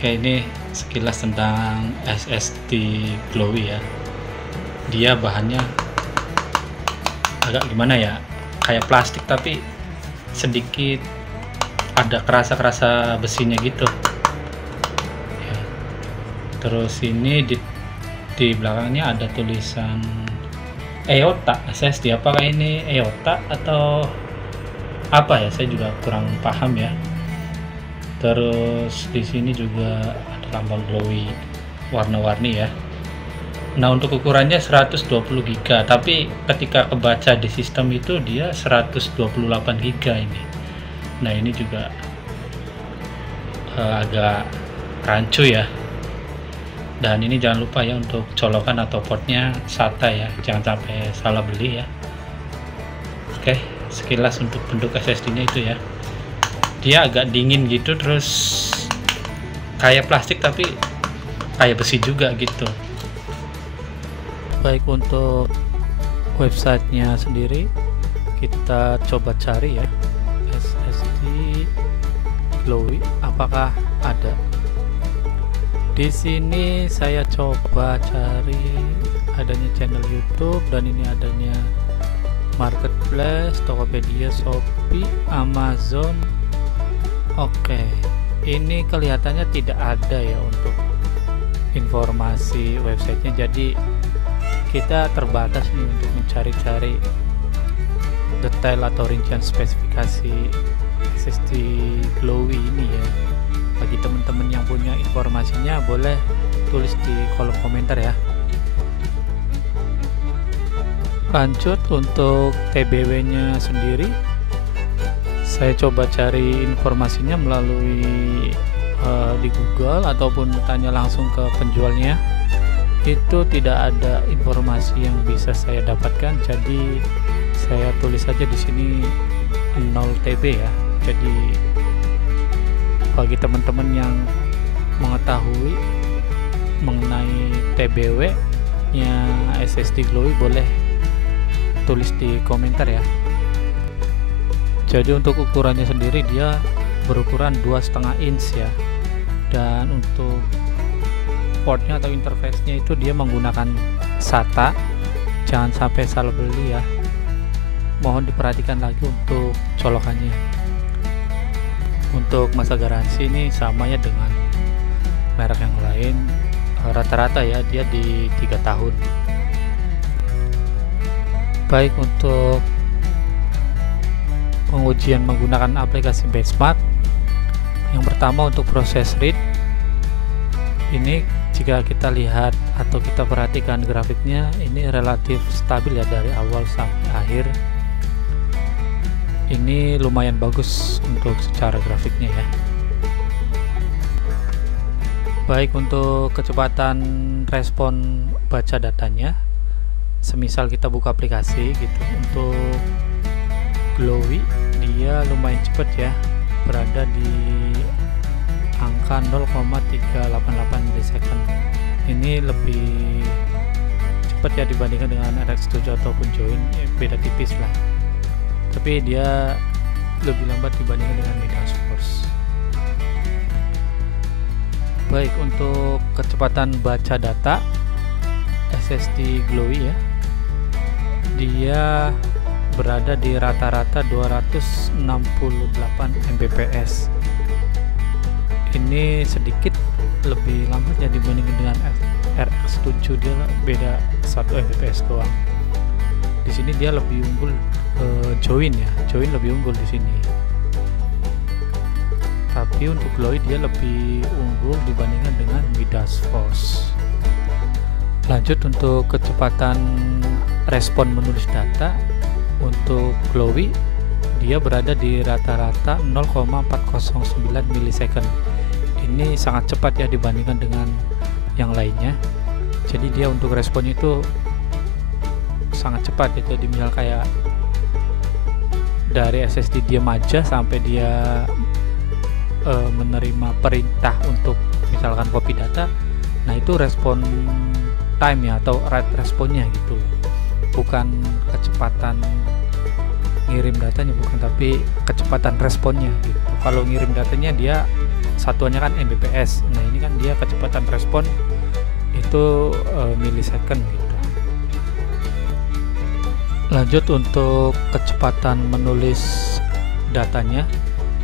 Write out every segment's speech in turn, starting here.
Oke, ini sekilas tentang SSD Glowy ya. Dia bahannya agak gimana ya, kayak plastik tapi sedikit ada kerasa besinya gitu ya. Terus ini di belakangnya ada tulisan EOTA SSD. Apakah ini EOTA atau apa ya, saya juga kurang paham ya. Terus di sini juga ada lambang Glowy warna-warni ya. Nah, untuk ukurannya 120 GB, tapi ketika kebaca di sistem itu dia 128 GB ini. Nah, ini juga agak rancu ya. Dan ini jangan lupa ya, untuk colokan atau portnya SATA ya, jangan sampai salah beli ya. Oke, sekilas untuk bentuk SSD-nya itu ya. Dia agak dingin gitu, terus kayak plastik tapi kayak besi juga gitu. Baik, untuk websitenya sendiri kita coba cari ya, SSD Glowy apakah ada. Di sini saya coba cari adanya channel YouTube, dan ini adanya Marketplace, Tokopedia, Shopee, Amazon. Oke, ini kelihatannya tidak ada ya untuk informasi websitenya, jadi kita terbatas nih untuk mencari-cari detail atau rincian spesifikasi SSD Glowy ini ya. Bagi teman-teman yang punya informasinya boleh tulis di kolom komentar ya. Lanjut, untuk TBW nya sendiri saya coba cari informasinya melalui di Google ataupun tanya langsung ke penjualnya. Itu tidak ada informasi yang bisa saya dapatkan, jadi saya tulis saja di sini 0 TB ya. Jadi bagi teman-teman yang mengetahui mengenai TBW nya SSD Glowy boleh tulis di komentar ya. Jadi untuk ukurannya sendiri dia berukuran 2,5 inch ya, dan untuk portnya atau interface-nya itu dia menggunakan SATA, jangan sampai salah beli ya. Mohon diperhatikan lagi untuk colokannya. Untuk masa garansi ini sama ya dengan merek yang lain, rata-rata ya dia di 3 tahun. Baik, untuk pengujian menggunakan aplikasi benchmark, yang pertama untuk proses read ini, jika kita lihat atau kita perhatikan grafiknya, ini relatif stabil ya dari awal sampai akhir. Ini lumayan bagus untuk secara grafiknya ya. Baik, untuk kecepatan respon baca datanya, semisal kita buka aplikasi gitu, untuk Glowy dia lumayan cepat ya, berada di angka 0,388 milisecond. Ini lebih cepat ya dibandingkan dengan RX7 ataupun Join ya, beda tipis lah, tapi dia lebih lambat dibandingkan dengan MediaForce. Baik, untuk kecepatan baca data SSD Glowy ya, dia berada di rata-rata 268 Mbps. Ini sedikit lebih lambat ya dibandingkan dengan RX7, dia beda 1 Mbps doang. Di sini dia lebih unggul Join ya, Join lebih unggul di sini. Tapi untuk Glowy dia lebih unggul dibandingkan dengan MediaForce. Lanjut, untuk kecepatan respon menulis data untuk Glowy dia berada di rata-rata 0,409 milisecond. Ini sangat cepat ya dibandingkan dengan yang lainnya. Jadi dia untuk respon itu sangat cepat ya. Jadi misal kayak dari SSD dia aja sampai dia menerima perintah untuk misalkan copy data, nah itu respon time ya, atau write responnya gitu, bukan kecepatan ngirim datanya, bukan, tapi kecepatan responnya gitu. Kalau ngirim datanya dia satuannya kan Mbps. Nah ini kan dia kecepatan respon itu millisecond gitu. Lanjut untuk kecepatan menulis datanya,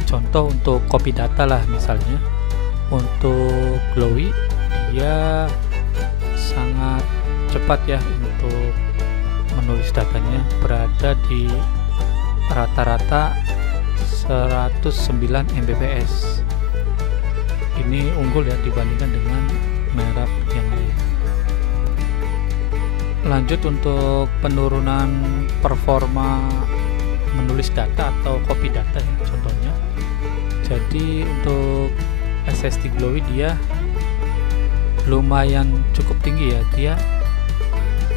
contoh untuk copy data lah misalnya. Untuk Glowy dia sangat cepat ya untuk menulis datanya, berada di rata-rata 109 Mbps. Ini unggul ya dibandingkan dengan merek yang lain. Lanjut untuk penurunan performa menulis data atau copy data ya contohnya. Jadi untuk SSD Glowy dia lumayan cukup tinggi ya, dia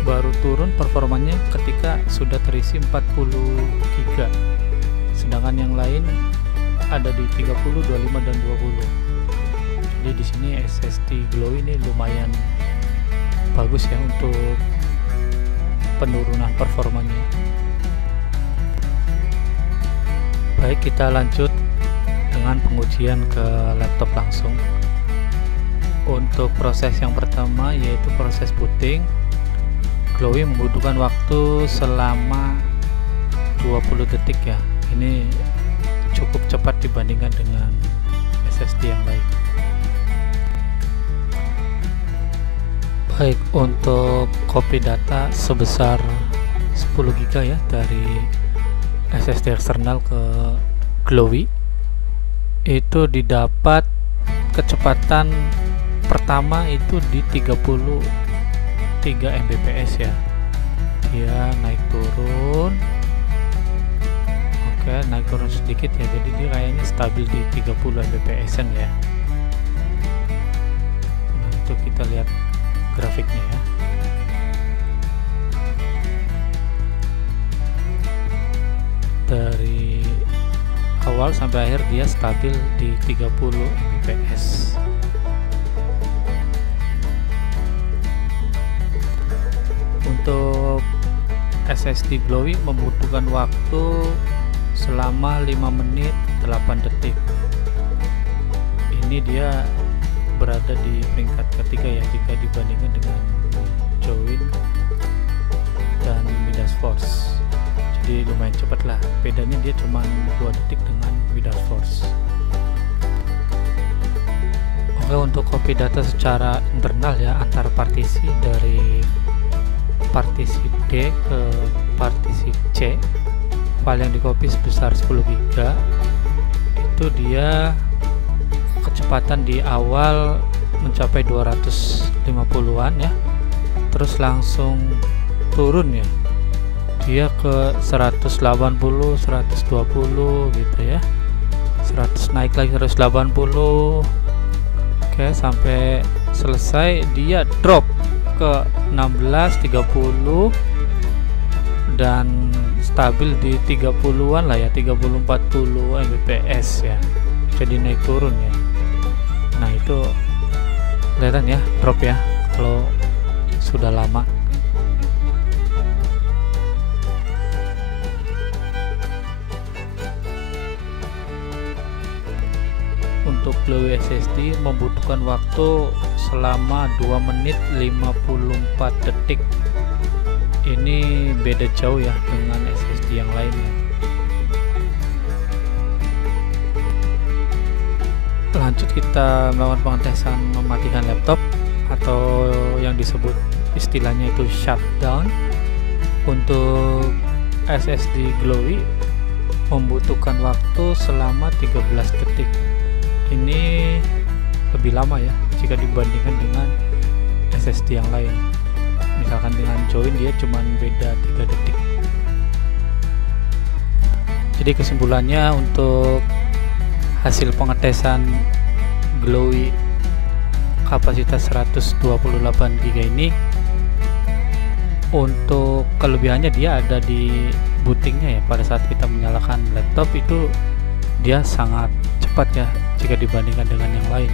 baru turun performanya ketika sudah terisi 40 GB, sedangkan yang lain ada di 30, 25 dan 20. Jadi di sini SSD Glowy ini lumayan bagus ya untuk penurunan performanya. Baik, kita lanjut dengan pengujian ke laptop langsung. Untuk proses yang pertama yaitu proses booting. Glowy membutuhkan waktu selama 20 detik ya. Ini cukup cepat dibandingkan dengan SSD yang lain. Baik, untuk copy data sebesar 10 GB ya dari SSD eksternal ke Glowy itu didapat kecepatan pertama itu di 33 Mbps ya. Dia naik turun. Oke, naik turun sedikit ya. Jadi dia kayaknya stabil di 30 Mbps ya. Nah, itu kita lihat grafiknya ya. Dari awal sampai akhir dia stabil di 30 Mbps. Untuk SSD Glowy membutuhkan waktu selama 5 menit 8 detik. Ini dia berada di peringkat ketiga ya jika dibandingkan dengan Join dan Midas Force. Jadi lumayan cepat lah, bedanya dia cuma 2 detik dengan Midas Force. Oke, untuk copy data secara internal ya antar partisi, dari partisi D ke partisi C, file yang di copy sebesar 10 GB itu dia kecepatan di awal mencapai 250-an ya, terus langsung turun ya, dia ke 180, 120 gitu ya, 100 naik lagi 180. Oke, sampai selesai dia drop ke 16, 30 dan stabil di 30-an lah ya, 30-40 Mbps ya. Jadi naik turun ya. Nah, itu kelihatan ya drop ya kalau sudah lama. Untuk Glowy SSD membutuhkan waktu selama 2 menit 54 detik. Ini beda jauh ya dengan SSD yang lainnya. Lanjut kita melakukan pengetesan mematikan laptop atau yang disebut istilahnya itu shutdown. Untuk SSD Glowy membutuhkan waktu selama 13 detik. Ini lebih lama ya jika dibandingkan dengan SSD yang lain. Misalkan dengan Join dia cuma beda 3 detik. Jadi kesimpulannya untuk hasil pengetesan Glowy kapasitas 128 GB ini, untuk kelebihannya dia ada di bootingnya ya. Pada saat kita menyalakan laptop itu dia sangat cepat ya jika dibandingkan dengan yang lain.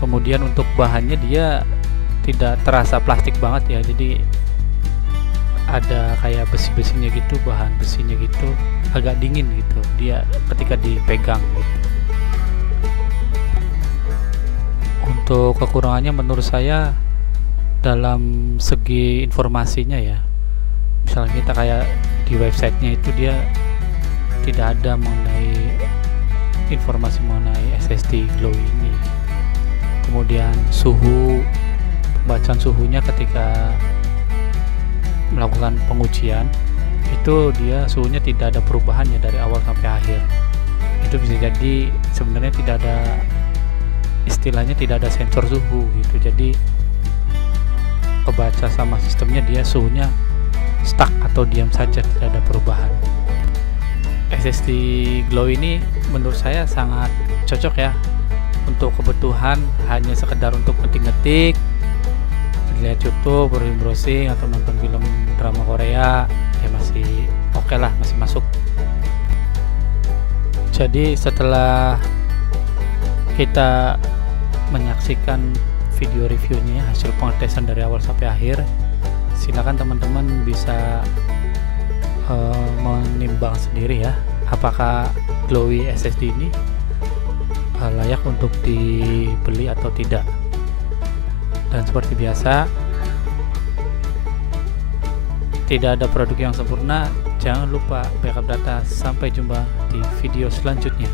Kemudian untuk bahannya dia tidak terasa plastik banget ya, jadi ada kayak besi-besinya gitu, bahan besinya gitu, agak dingin gitu dia ketika dipegang gitu. Untuk kekurangannya menurut saya dalam segi informasinya ya, misalnya kita kayak di websitenya itu dia tidak ada mengenai informasi mengenai SSD Glow ini. Kemudian suhu, pembacaan suhunya ketika melakukan pengujian itu dia suhunya tidak ada perubahannya dari awal sampai akhir. Itu bisa jadi sebenarnya tidak ada, istilahnya tidak ada sensor suhu gitu, jadi kebaca sama sistemnya dia suhunya stuck atau diam saja, tidak ada perubahan. SSD Glow ini menurut saya sangat cocok ya untuk kebutuhan hanya sekedar untuk ngetik-ngetik, lihat YouTube, browsing atau nonton film drama Korea, ya masih oke lah, masih masuk. Jadi setelah kita menyaksikan video reviewnya, hasil pengetesan dari awal sampai akhir, silakan teman-teman bisa menimbang sendiri ya, apakah Glowy SSD ini layak untuk dibeli atau tidak. Dan seperti biasa, tidak ada produk yang sempurna. Jangan lupa backup data. Sampai jumpa di video selanjutnya.